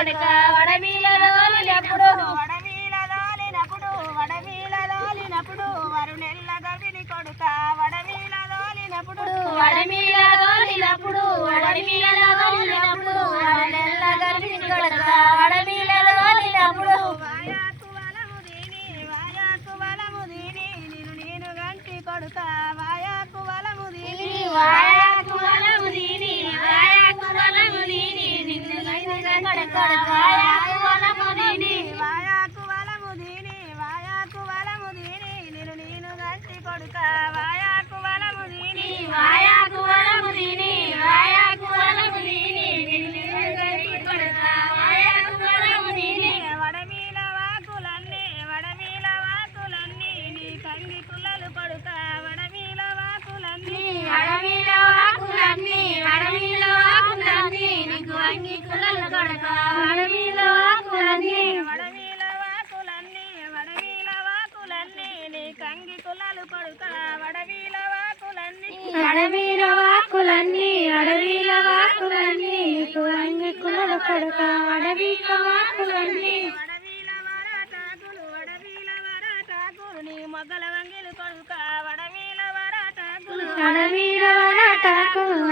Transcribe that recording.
கிடைக்க 哥哥。అడవిల వాకులన్నీ అడవిల వాకులన్నీ నీకు కులలు కొడుక అడవి వాకులన్నీ మగల వంగిలు కొడుక అడవిల వరటాకులు